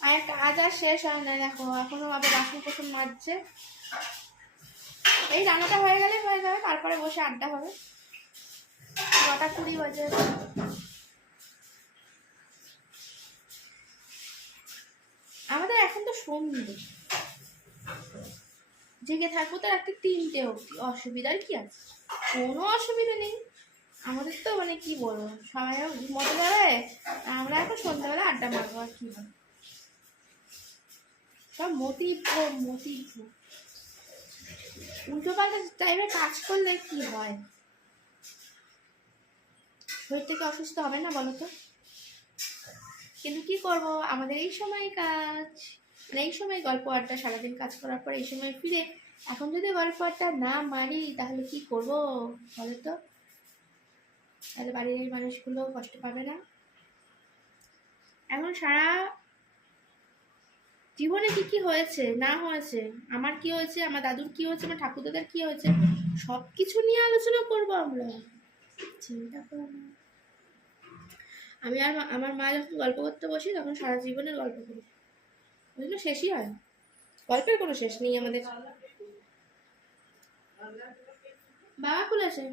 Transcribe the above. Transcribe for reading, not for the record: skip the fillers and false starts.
মায়ের কাজ আর শেষ হয় না, দেখো এখনো আবার বাসন কোসন মাজছে। এই রান্নাটা হয়ে গেলে হয়ে যাবে, তারপরে বসে আড্ডা হবে। 9:20 বাজে। আমাদের এখন তো সন্ধ্যে, জেগে থাকবো তো একটা 3টে অবধি, অসুবিধার কি আছে? কোনো অসুবিধা নেই আমাদের তো, মানে কি বলবো, সবাই ঘুমোতে যাবে, আমরা এখন সন্ধ্যাবেলা আড্ডা মারবো আর কি হবে। সব মোটিভ উল্টো পাল্টা টাইমে কাজ করলে কি হয়? শরীর থেকে অসুস্থ হবে না বলো তো? কিন্তু কি করব, আমাদের এই সময় কাজ, মানে এই সময় গল্প আড্ডা, সারাদিন কাজ করার পর এই সময় ফিরে এখন যদি গল্প আড্ডা না মারি তাহলে কি করব বলো তো? তাহলে বাড়ির এই মানুষগুলো কষ্ট পাবে না? এখন সারা জীবনে কি কি হয়েছে না হয়েছে, আমার কি হয়েছে, আমার দাদুর কি হয়েছে, আমার ঠাকুরদাদার কি হয়েছে, সব কিছু নিয়ে আলোচনা করবো আমরা। চিন্তা করো না। আমি আর আমার মা যখন গল্প করতে বসি তখন সারা জীবনের গল্প করি, ওইগুলো শেষই হয়, গল্পের কোনো শেষ নেই আমাদের। বাবা খুলেছে।